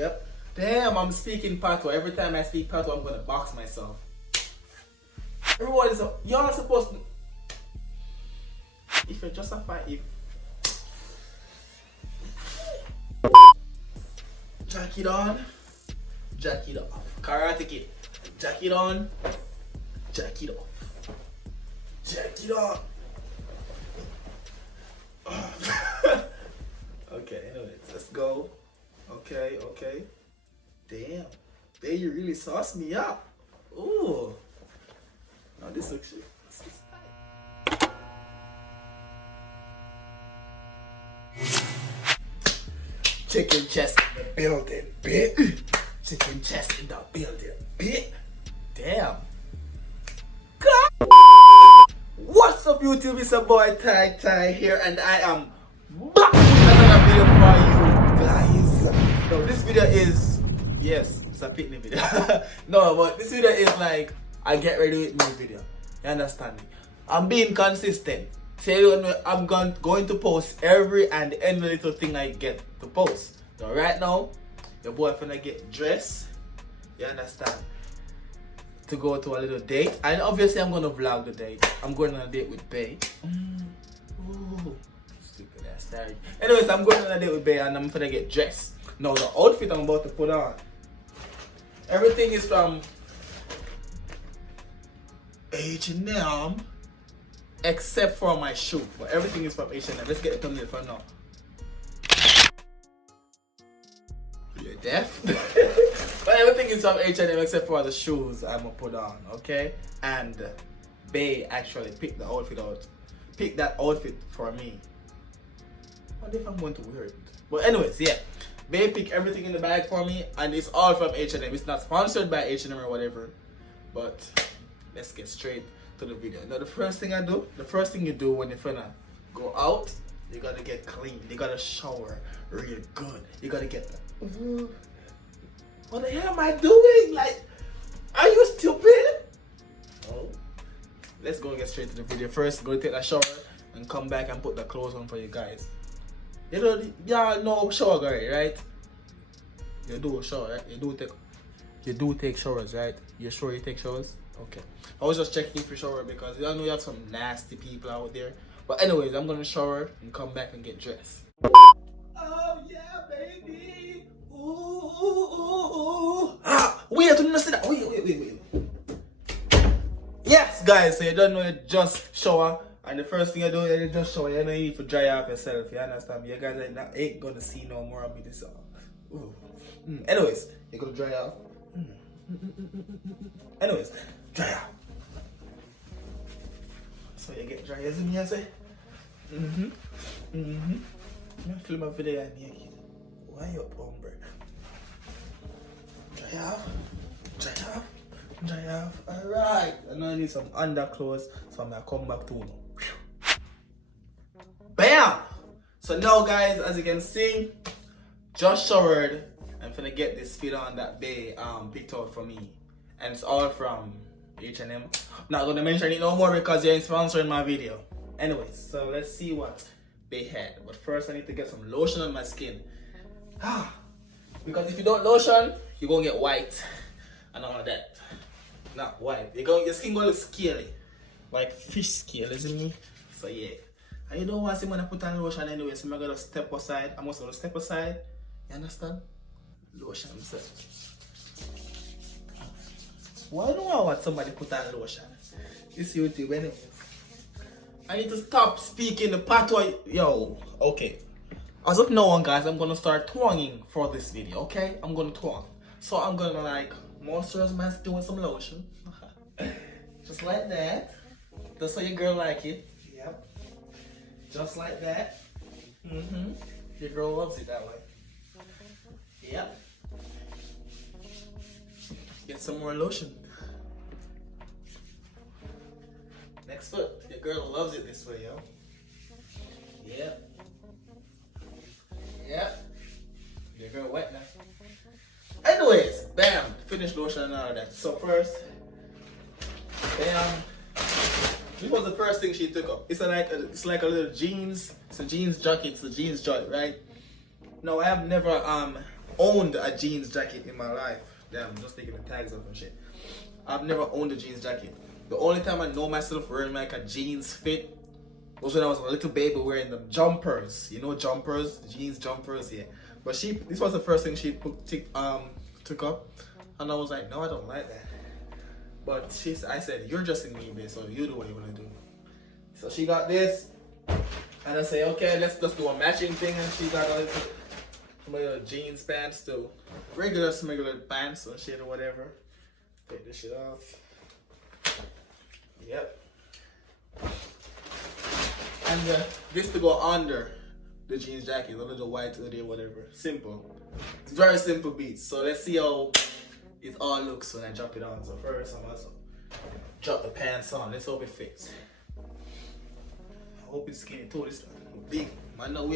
Yep. Damn, I'm speaking patois. Every time I speak patois, I'm gonna box myself. Everyone is y'all supposed to. If you're just a fight, if jack it on, jack it off. Karate Kid. Jack it on, jack it off. Jack it on. Okay, anyways, let's go. Okay. Damn. There you really sauce me up. Ooh. Now this looks shit. Chicken chest in the building, bit. Chicken chest in the building, bit. Damn. God. What's up, YouTube? It's your boy Tyrekejt here, and I am back with another video for you guys. No, this video is, yes, it's a picnic video. No, but this video is like I get ready with me video. You understand me? I'm being consistent. So I'm going to post every and any little thing I get to post. So right now, your boy finna get dressed. You understand? To go to a little date. And obviously I'm gonna vlog the date. I'm going on a date with Bay. Ooh, stupid ass story. Anyways, I'm going on a date with Bay and I'm finna get dressed. Now the outfit I'm about to put on, everything is from H&M. Except for my shoe, but everything is from H&M. Let's get the thumbnail for now. You're deaf? But everything is from H&M except for the shoes I'm gonna put on, okay? And Bay actually picked the outfit out. Picked that outfit for me. What if I'm going to wear it? But anyways, yeah. Bay picked everything in the bag for me, and it's all from H&M. It's not sponsored by H&M or whatever. But let's get straight to the video. Now the first thing you do when you're finna go out, you gotta get clean. You gotta shower real good. You gotta get what the hell am I doing? Like, are you stupid? Oh, let's go get straight to the video. First, go take a shower and come back and put the clothes on for you guys. You know, y'all know shower guy, right? You do shower, right? You do take showers, right? You sure you take showers? Okay. I was just checking for shower because I know you have some nasty people out there. But anyways, I'm gonna shower and come back and get dressed. Oh yeah, baby. Ooh. Ah, wait, I didn't see that. Wait. Yes, guys, so you don't know, you just shower. And the first thing you do, you just shower. You know you need to dry off yourself. You understand me? You guys ain't gonna see no more of me this Anyways, you're gonna dry off. Anyways, dry out. So you get dry as me, I say. I'm film a video and naked. Why you up, hombre? Dry off. Alright. And now I need some underclothes, so I'm gonna come back to you. Bam! So now guys, as you can see, just showered. I'm gonna get this fit on that Bay picked out for me. And it's all from H&M. Not gonna mention it no more because you're sponsoring my video. Anyways, so let's see what they had. But first I need to get some lotion on my skin. Because if you don't lotion, you're gonna get white and all of that. Not white. Your skin gonna look scaly. Like fish scale, isn't it? So yeah. And you don't want to see when I put on lotion anyway, so I'm gonna step aside. I'm also gonna step aside. You understand? Lotion, sir. Why do I want somebody put on lotion? This YouTube anyway. I need to stop speaking the patois. Yo, okay. As of now on guys, I'm gonna start twanging for this video, okay? I'm gonna twang. So I'm gonna like moisturize my skin with some lotion. Just like that. That's how your girl like it. Yep. Just like that. Your girl loves it that way. Yep. Get some more lotion. Next foot. Your girl loves it this way, yo. Yep. Your girl wet now. Anyways, bam. Finish lotion and all of that. So first, bam. This was the first thing she took up. It's like a little jeans. It's a jeans jacket. It's a jeans joint, right? No, I have never owned a jeans jacket in my life. Damn, I'm just taking the tags off and shit. I've never owned a jeans jacket. The only time I know myself wearing like a jeans fit was when I was a little baby wearing the jumpers. You know jumpers? Jeans jumpers, yeah. But this was the first thing she took up. And I was like, no, I don't like that. But I said, you're dressing me, babe, so you do what you want to do. So she got this. And I say, okay, let's just do a matching thing. And she got a little jeans pants too. Regular pants or shit or whatever. Take this shit off. Yep. And this to go under the jeans jacket, a little white hoodie or whatever. Simple. It's very simple beats. So let's see how it all looks when I drop it on. So first I'm also drop the pants on. Let's hope it fits. I hope it's skinny too. This big. I don't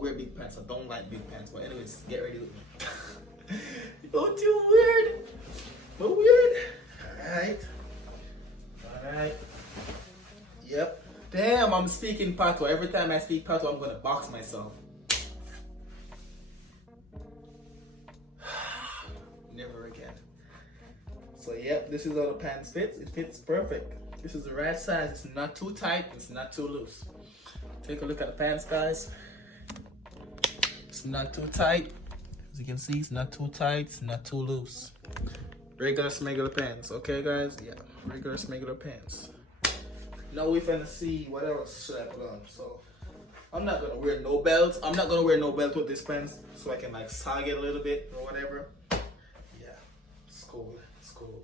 wear big pants. I don't like big pants. But anyways, get ready with me. You're too weird. But weird. Alright. Yep. Damn, I'm speaking patois. Every time I speak patois, I'm gonna box myself. Never again. So yep, this is how the pants fits. It fits perfect. This is the right size. It's not too tight. It's not too loose. Take a look at the pants, guys. It's not too tight. As you can see, it's not too tight. It's not too loose. Regular smegular pants. Okay, guys? Yeah, regular smegular pants. Now we're finna see what else should I put on. So I'm not gonna wear no belt. I'm not gonna wear no belt with this pants, so I can like sag it a little bit or whatever. Yeah, it's cool. It's cool.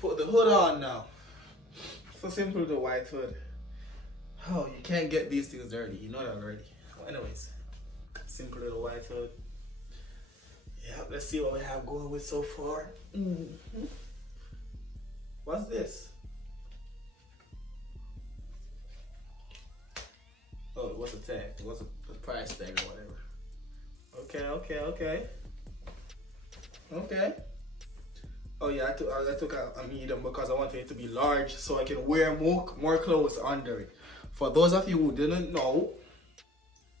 Put the hood on now. So simple, the white hood. Oh, you can't get these things dirty. You know that already. Well, anyways, simple little white hood. Yeah, let's see what we have going with so far. What's this? Oh, it was a tag. It was a price tag or whatever. Okay. Oh yeah, I took a medium because I wanted it to be large so I can wear more clothes under it. For those of you who didn't know,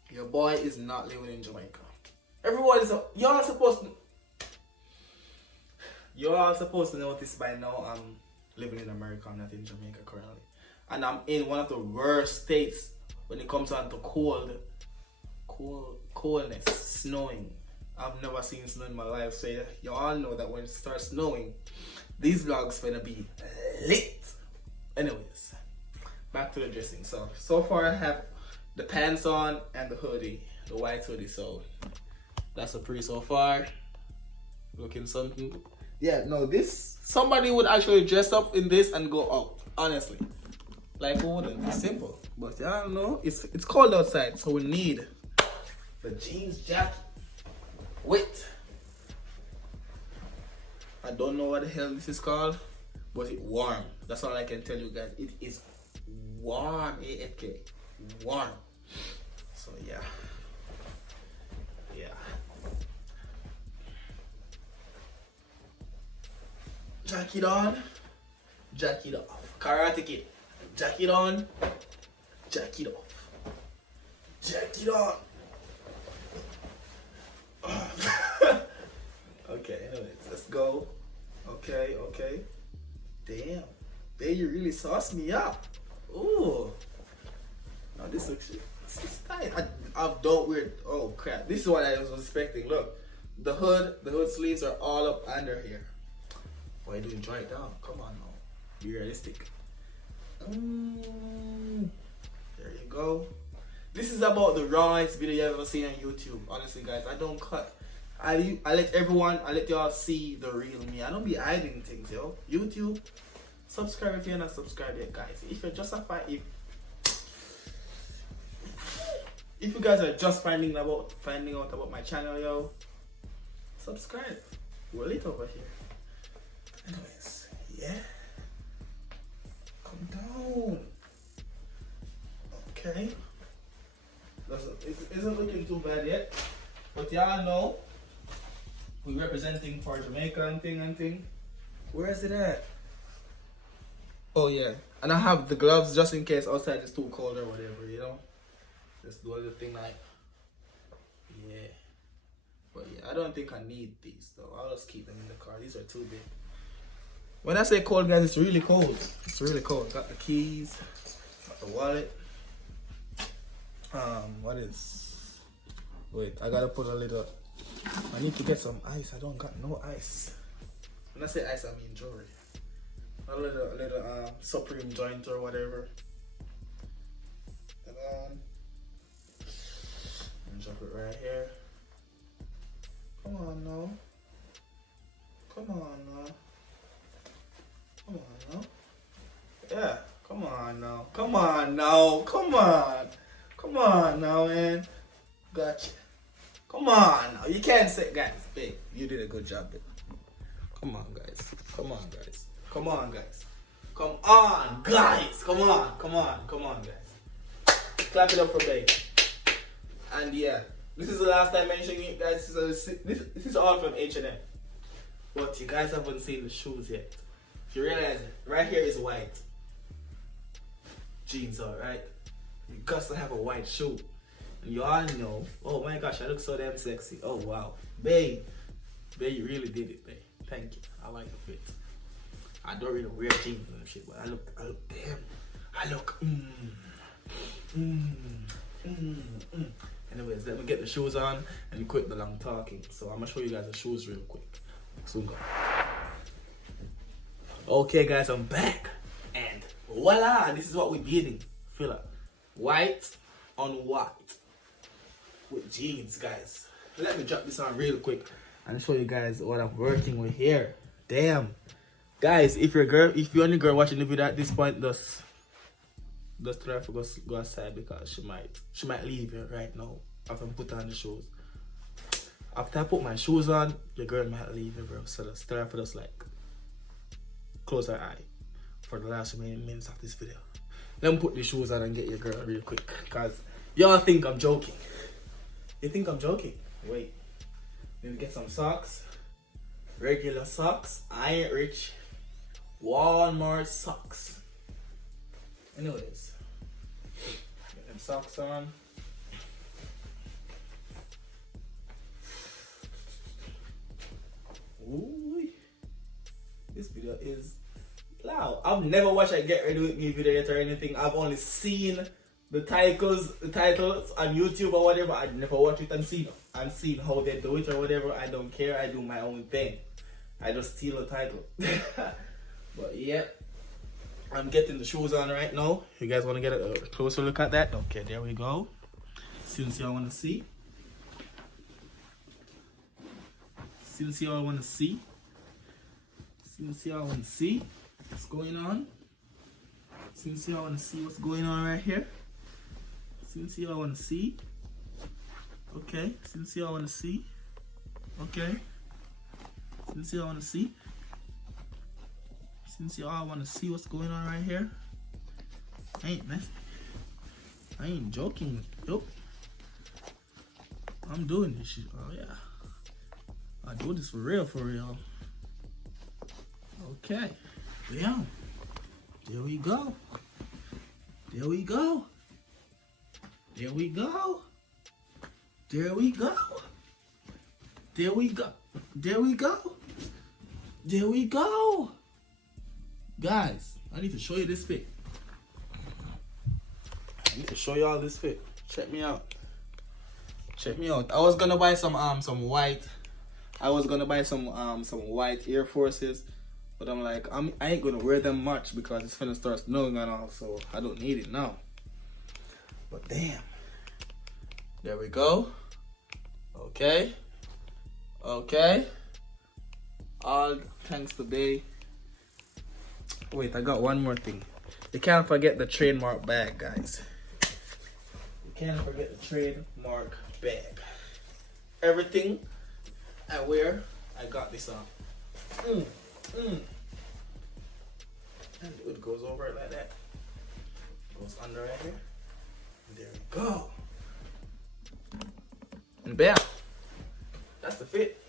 your boy is not living in Jamaica. You're all supposed to know this by now. I'm living in America. I'm not in Jamaica currently, and I'm in one of the worst states when it comes on to coldness, snowing. I've never seen snow in my life, so you all know that when it starts snowing, these vlogs gonna be lit. Anyways, back to the dressing. So far I have the pants on and the hoodie, the white hoodie. So that's a pretty so far. Looking something. Yeah, no, somebody would actually dress up in this and go out. Honestly, like who wouldn't? It's simple, but I don't know. It's cold outside, so we need the jeans jacket. Wait, I don't know what the hell this is called, but it's warm. That's all I can tell you guys. It is warm, AFK, warm. So yeah. Jacket on, jacket off. Tyrekejt. Jacket on, jacket off. Jacket on. Okay, anyways, let's go. Okay. Damn. Babe, you really sauced me up. Ooh. Now this looks tight. I don't wear. Oh crap. This is what I was expecting. Look. The hood sleeves are all up under here. Why do you dry it down? Come on now. Be realistic. There you go. This is about the rawest video you ever seen on YouTube. Honestly, guys, I don't cut. I let y'all see the real me. I don't be hiding things, yo. YouTube, subscribe if you're not subscribed yet, guys. If you're just if you guys are just finding out about my channel, yo, subscribe. We're lit over here. Anyways, yeah. Come down. Okay. It isn't looking too bad yet. But y'all know we're representing for Jamaica and thing. Where is it at? Oh yeah. And I have the gloves just in case outside is too cold or whatever, you know? Just do a little thing like, yeah. But yeah, I don't think I need these though. I'll just keep them in the car. These are too big. When I say cold, guys, it's really cold. It's really cold. Got the keys, got the wallet. What is? Wait, I gotta put a little. I need to get some ice. I don't got no ice. When I say ice, I mean jewelry. A little Supreme joint or whatever. And drop it right here. Come on now. Come on now. Come on now. Yeah, come on now. Come on now. Come on. Come on now, man. Gotcha. Come on now. You can't say, guys, babe, you did a good job, babe. Come on, guys. Come on, guys. Come on, guys. Come on, guys. Come on. Come on. Come on, guys. Clap it up for babe. And yeah, this is the last time mentioning it, guys. This is all from H&M. But you guys haven't seen the shoes yet. If you realize it, right here is white. Jeans are, right? You got to have a white shoe. And you all know, oh my gosh, I look so damn sexy. Oh wow. Babe, you really did it, babe. Thank you. I like the fit. I don't really wear jeans and shit, but I look damn. I look, Anyways, let me get the shoes on and quit the long talking. So I'm gonna show you guys the shoes real quick. Soon go. Okay guys, I'm back. And voila, this is what we're getting. Filler. White on white. With jeans, guys. Let me drop this on real quick and show you guys what I'm working with here. Damn. Guys, if you're only girl watching the video at this point, just try to go outside because she might leave here right now after I put on the shoes. After I put my shoes on, your girl might leave here, bro. So just try for just like close her eye for the last remaining minutes of this video. Let me put the shoes on and get your girl real quick because y'all think I'm joking. You think I'm joking? Wait. Let me get some socks. Regular socks. I ain't rich. Walmart socks. Anyways. Get them socks on. Ooh. This video is loud. I've never watched a Get Ready With Me video yet or anything. I've only seen the titles on YouTube or whatever. I've never watched it and seen how they do it or whatever. I don't care. I do my own thing. I just steal the title. But yeah, I'm getting the shoes on right now. You guys want to get a closer look at that? Okay, there we go. Since y'all want to see. Since y'all want to see what's going on. Since y'all want to see what's going on right here. Since y'all want to see. Okay. Since y'all want to see. Okay. Since y'all want to see. Since y'all want to see what's going on right here. I ain't joking. Yo. I'm doing this shit. Oh yeah. I do this for real. Okay. Yeah. There we go. There we go. There we go. There we go. There we go. There we go. There we go. Guys, I need to show you this fit. I need to show y'all this fit. Check me out. Check me out. I was gonna buy some white. I was gonna buy some white Air Forces, but I'm like I ain't gonna wear them much because it's finna start snowing and all, so I don't need it now. But damn. There we go. Okay. Okay. All thanks to Bay. Wait, I got one more thing. You can't forget the trademark bag, guys. You can't forget the trademark bag. Everything I wear, I got this on. And it goes over like that. Goes under right here. And there we go. And bam. That's the fit.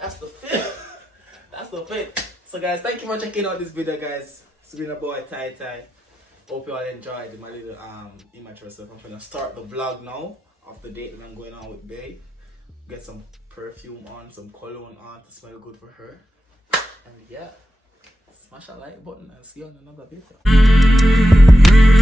That's the fit. That's the fit. So guys, thank you for checking out this video, guys. It's been a boy Tyrekejt. Hope you all enjoyed my little immature stuff. I'm gonna start the vlog now of the date that I'm going on with Bae. Get some perfume on, some cologne on to smell good for her. And yeah, smash a like button and see you on another video.